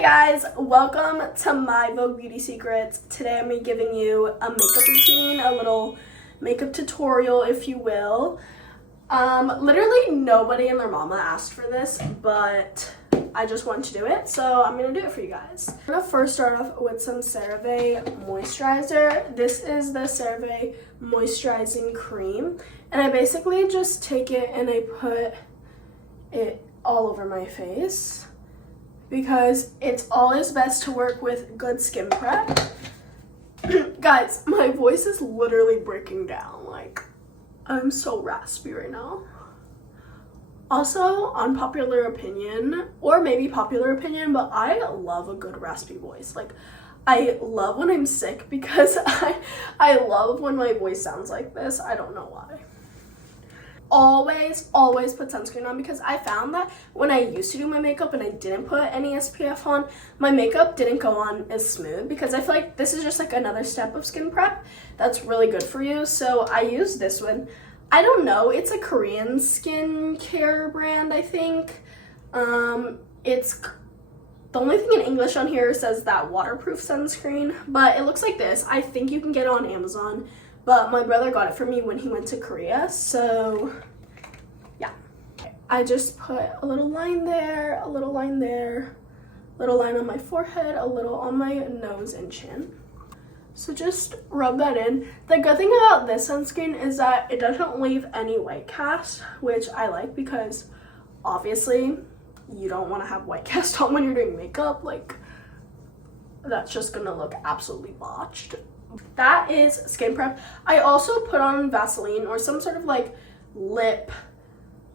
Hey guys, welcome to my Vogue Beauty Secrets. Today I'm going to be giving you a makeup routine, a little makeup tutorial if you will. Literally nobody and their mama asked for this, but I just wanted to do it, so I'm going to do it for you guys. I'm going to first start off with some CeraVe moisturizer. This is the CeraVe moisturizing cream, and I basically just take it and I put it all over my face, because it's always best to work with good skin prep. Guys, my voice is literally breaking down. Like, I'm so raspy right now. Also, unpopular opinion, or maybe popular opinion, but I love a good raspy voice. Like, I love when I'm sick because I love when my voice sounds like this. I don't know why. Always put sunscreen on, because I found that when I used to do my makeup and I didn't put any SPF on, my makeup didn't go on as smooth, because I feel like this is just like another step of skin prep that's really good for you. So I use this one. I don't know, it's a Korean skincare brand, I think. It's the only thing in English on here says that waterproof sunscreen, but it looks like this. I think you can get it on Amazon, but my brother got it for me when he went to Korea, so yeah. I just put a little line there, a little line there, a little line on my forehead, a little on my nose and chin. So just rub that in. The good thing about this sunscreen is that it doesn't leave any white cast, which I like, because obviously you don't want to have white cast on when you're doing makeup. Like, that's just gonna look absolutely botched. That is skin prep. I also put on Vaseline or some sort of like lip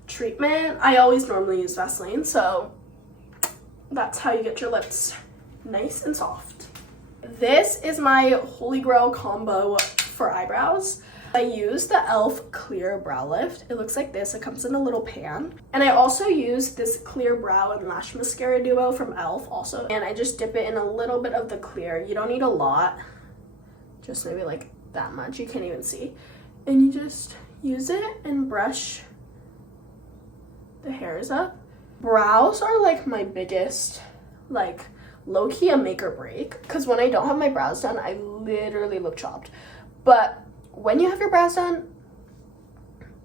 treatment. I always normally use Vaseline, so that's how you get your lips nice and soft. This is my Holy Grail combo for eyebrows. I use the e.l.f. Clear Brow Lift. It looks like this. It comes in a little pan. And I also use this Clear Brow and Lash Mascara Duo from e.l.f. also. And I just dip it in a little bit of the clear. You don't need a lot. Just maybe like that much. You can't even see. And you just use it and brush the hairs up. Brows are like my biggest, like, low-key a make or break, because when I don't have my brows done, I literally look chopped. But when you have your brows done,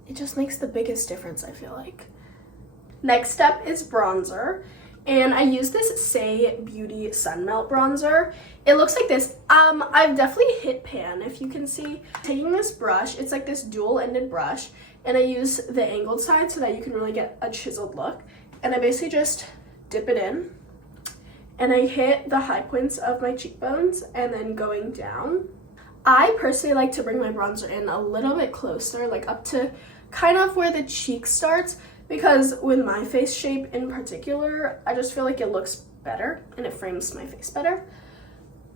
it just makes the biggest difference, I feel like. Next step is bronzer, and I use this Say Beauty Sun Melt bronzer. It looks like this. I've definitely hit pan, if you can see. Taking this brush, it's like this dual-ended brush, and I use the angled side so that you can really get a chiseled look. And I basically just dip it in, and I hit the high points of my cheekbones and then going down. I personally like to bring my bronzer in a little bit closer, like up to kind of where the cheek starts, because with my face shape in particular, I just feel like it looks better and it frames my face better.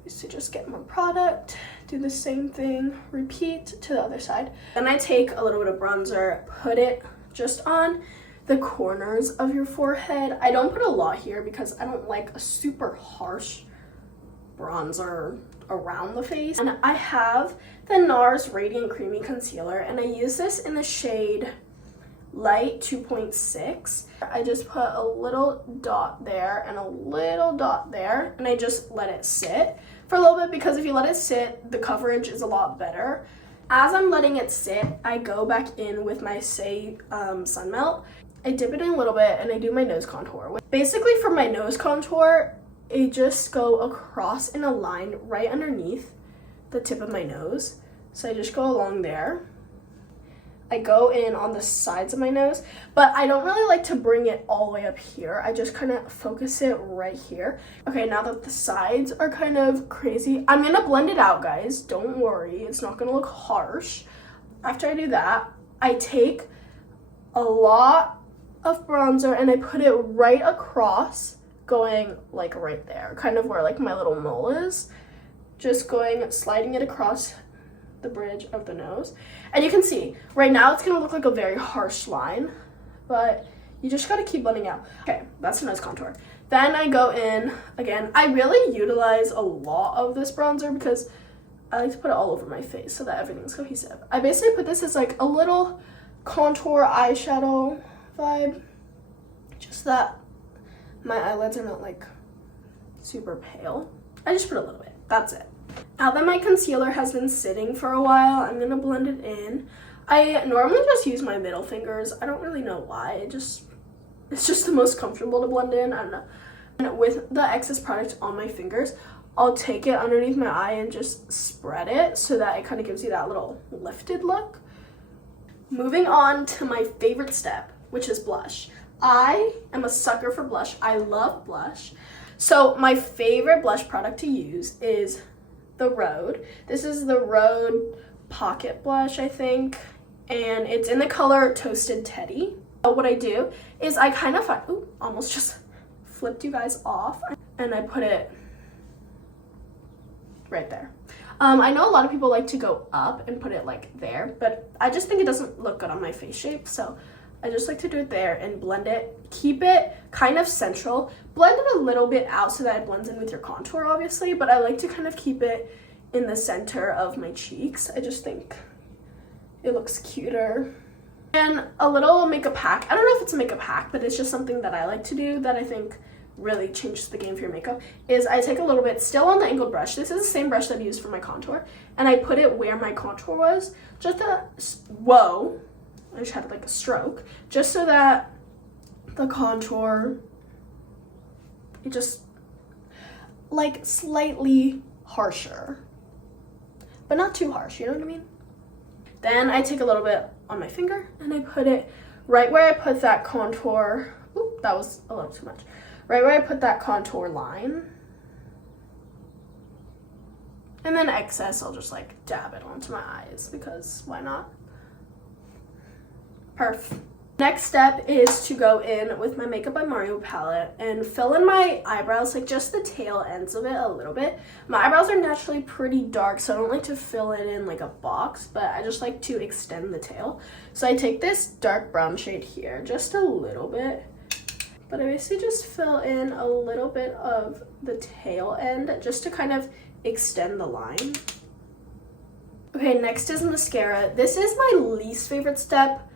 So just get more product, do the same thing, repeat to the other side. Then I take a little bit of bronzer, put it just on the corners of your forehead. I don't put a lot here because I don't like a super harsh bronzer around the face. And I have the NARS Radiant Creamy Concealer, and I use this in the shade Light 2.6. I just put a little dot there and a little dot there, and I just let it sit for a little bit, because if you let it sit, the coverage is a lot better. As I'm letting it sit, I go back in with my Say Sun Melt. I dip it in a little bit and I do my nose contour. Basically for my nose contour, I just go across in a line right underneath the tip of my nose. So I just go along there. I go in on the sides of my nose, but I don't really like to bring it all the way up here. I just kind of focus it right here. Okay, now that the sides are kind of crazy, I'm gonna blend it out, guys. Don't worry, it's not gonna look harsh. After I do that, I take a lot of bronzer and I put it right across, going like right there, kind of where like my little mole is. Just going, sliding it across the bridge of the nose. And you can see, right now it's gonna look like a very harsh line, but you just gotta keep blending out. Okay, that's the nose contour. Then I go in, again, I really utilize a lot of this bronzer because I like to put it all over my face so that everything's cohesive. I basically put this as like a little contour eyeshadow vibe, just that my eyelids are not like super pale. I just put a little bit. That's it. Now that my concealer has been sitting for a while, I'm going to blend it in. I normally just use my middle fingers. I don't really know why. It's just the most comfortable to blend in. I don't know. And with the excess product on my fingers, I'll take it underneath my eye and just spread it so that it kind of gives you that little lifted look. Moving on to my favorite step, which is blush. I am a sucker for blush. I love blush. So my favorite blush product to use is the Rhode. This is the Rhode Pocket Blush, I think, and it's in the color Toasted Teddy. So what I do is I kind of, almost just flipped you guys off, and I put it right there. I know a lot of people like to go up and put it like there, but I just think it doesn't look good on my face shape, so I just like to do it there and blend it. Keep it kind of central. Blend it a little bit out so that it blends in with your contour, obviously, but I like to kind of keep it in the center of my cheeks. I just think it looks cuter. And a little makeup hack. I don't know if it's a makeup hack, but it's just something that I like to do that I think really changes the game for your makeup, is I take a little bit, still on the angled brush. This is the same brush that I used for my contour, and I put it where my contour was, just whoa, I just had like a stroke, just so that the contour, it just like slightly harsher, but not too harsh, you know what I mean? Then I take a little bit on my finger and I put it right where I put that contour. Oop, that was a little too much. Right where I put that contour line. And then excess, I'll just like dab it onto my eyes because why not? Perf. Next step is to go in with my Makeup by Mario palette and fill in my eyebrows, like just the tail ends of it a little bit. My eyebrows are naturally pretty dark, so I don't like to fill it in like a box, but I just like to extend the tail. So I take this dark brown shade here, just a little bit, but I basically just fill in a little bit of the tail end just to kind of extend the line. Okay, next is mascara. This is my least favorite step.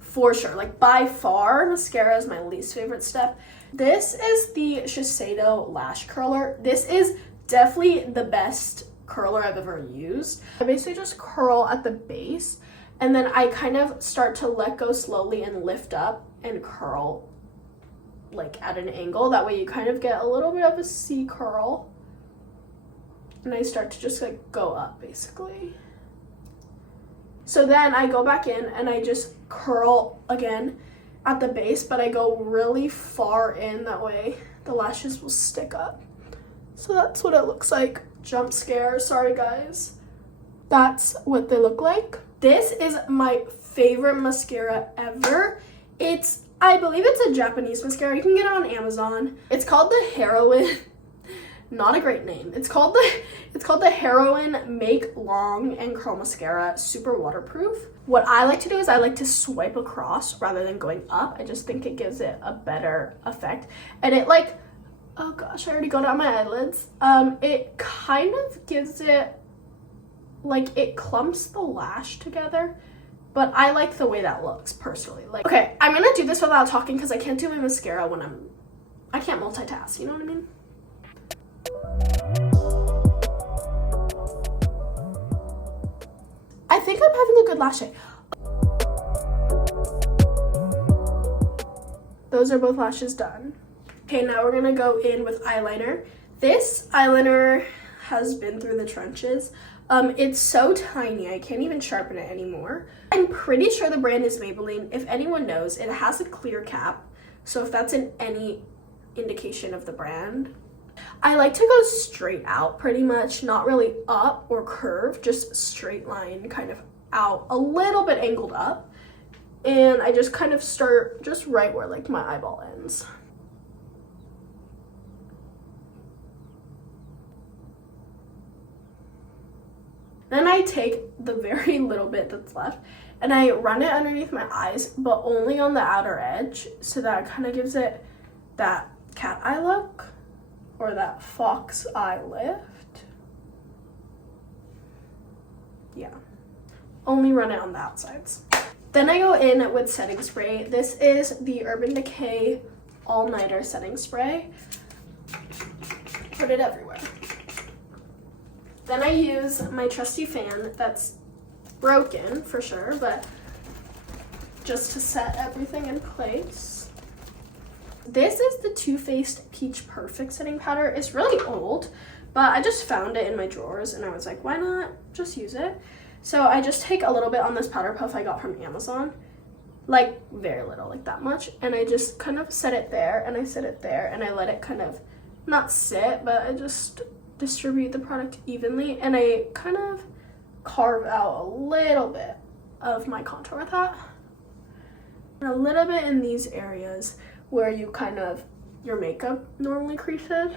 For sure, like by far, mascara is my least favorite step. This is the Shiseido Lash Curler. This is definitely the best curler I've ever used. I basically just curl at the base, and then I kind of start to let go slowly and lift up and curl like at an angle. That way you kind of get a little bit of a C curl. And I start to just like go up basically. So then I go back in and I just curl again at the base, but I go really far in, that way the lashes will stick up. So that's what it looks like. Jump scare, sorry guys. That's what they look like. This is my favorite mascara ever. I believe it's a Japanese mascara. You can get it on Amazon. It's called the Heroine. Not a great name. It's called the Heroine Make Long and Curl Mascara Super Waterproof. What I like to do is I like to swipe across rather than going up. I just think it gives it a better effect. And it like, oh gosh, I already got it on my eyelids. It kind of gives it, like it clumps the lash together. But I like the way that looks personally. Like, okay, I'm gonna do this without talking because I can't do my mascara when I can't multitask, you know what I mean? I think I'm having a good lash day. Those are both lashes done. Okay, now we're gonna go in with eyeliner. This eyeliner has been through the trenches. It's so tiny, I can't even sharpen it anymore. I'm pretty sure the brand is Maybelline. If anyone knows, it has a clear cap. So if that's in any indication of the brand. I like to go straight out pretty much, not really up or curve, just straight line kind of out, a little bit angled up. And I just kind of start just right where like my eyeball ends. Then I take the very little bit that's left and I run it underneath my eyes, but only on the outer edge, so that it kind of gives it that cat eye look. Or that fox eye lift. Yeah. Only run it on the outsides. Then I go in with setting spray. This is the Urban Decay All Nighter setting spray. put it everywhere. Then I use my trusty fan that's broken for sure, but just to set everything in place. This is the Too Faced Peach Perfect setting powder. It's really old, but I just found it in my drawers and I was like, why not just use it? So I just take a little bit on this powder puff I got from Amazon, like very little, like that much, and I just kind of set it there and I set it there and I let it kind of not sit, but I just distribute the product evenly and I kind of carve out a little bit of my contour with that. And a little bit in these areas where you kind of, your makeup normally creases.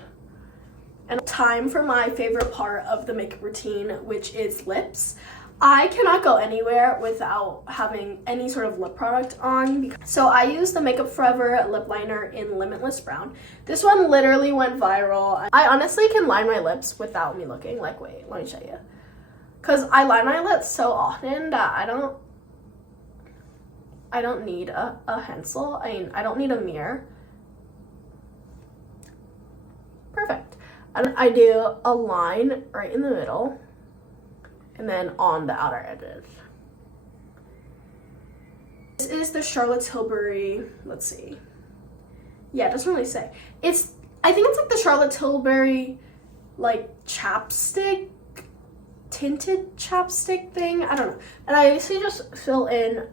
And time for my favorite part of the makeup routine, which is lips. I cannot go anywhere without having any sort of lip product on. So I use the Makeup Forever lip liner in Limitless Brown. This one literally went viral. I honestly can line my lips without me looking. Like, wait, let me show you. Because I line my lips so often that I don't need a pencil. I mean, I don't need a mirror. Perfect. And I do a line right in the middle and then on the outer edges. This is the Charlotte Tilbury, let's see. Yeah, it doesn't really say. I think it's like the Charlotte Tilbury like chapstick, tinted chapstick thing. I don't know. And I usually just fill in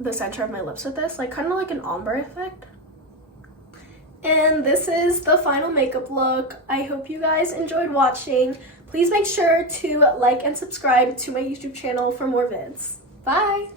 the center of my lips with this, like kind of like an ombre effect. And this is the final makeup look. I hope you guys enjoyed watching. Please make sure to like and subscribe to my YouTube channel for more vids. Bye!